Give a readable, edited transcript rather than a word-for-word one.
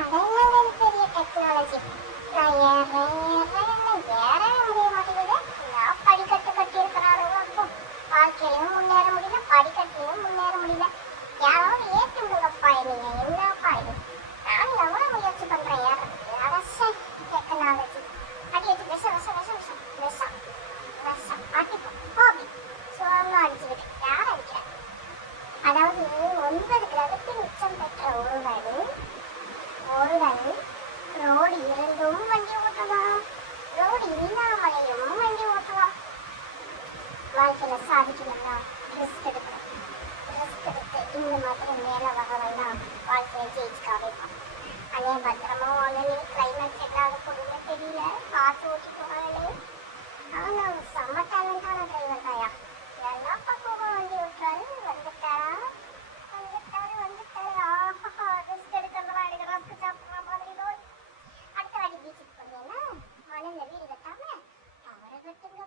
அடங்கவே பெரிய டெக்னாலஜி. நான் ஏறவே முடிய மாட்டேங்குது. நான் படிக்கட்டு கட்டி இருக்கிறாரு. அப்போ வாழ்க்கையிலும் முன்னேற முடியல, படிக்கட்டிலையும் முன்னேற முடியல. யாராவது ஏற்றி விடுங்கப்பா, நீங்க என்னப்பா இது? நான் எவ்வளவு முயற்சி பண்றேன் ஏறதுக்கு. அரச டெக்னாலஜி அடிச்சு விஷம் விஷம் விஷம் விஷம் விஷம் விஷம் அடிப்போம் ஹாபி சுவாம அடிச்சுக்கிட்டு யார் அடிக்கிறேன்? அதாவது 9 கிரகத்தில் உச்சம் பெற்ற ஒருவன் ரோடு இருந்தும் வண்டி ஓட்டலாம், ரோடு இல்லாமலையும் வண்டி ஓட்டலாம். வாழ்க்கையில சாதிக்கணும்னா ரிஸ்க் எடுக்கணும். ரிஸ்க் எடுத்து இந்த மாதிரி மேல வரவன்னா வாழ்க்கையில ஜெயிச்சுக்காவே பார்ப்போம். அதே பத்திரமா வாங்கலே, கிளைமேட் செட் ஆக போகுதுன்னு தெரியல, பார்த்து ஓட்டி போவாங்களே. ஆனா செம்ம டேலண்டான டிரைவர் தாயா. எல்லா பக்கமும் வண்டி ஓட்டுறாரு. வந்துட்டாரு. ஆஹா, ரிஸ்க் எடுக்கிறதெல்லாம் எடுக்கிறாரு. சாப்பிட்ற மாதிரி போய் அடுத்த வாட்டி பீச்சுக்கு போனீங்கன்னா மணல்ல வீடு கட்டாம அவரை கட்டுங்க.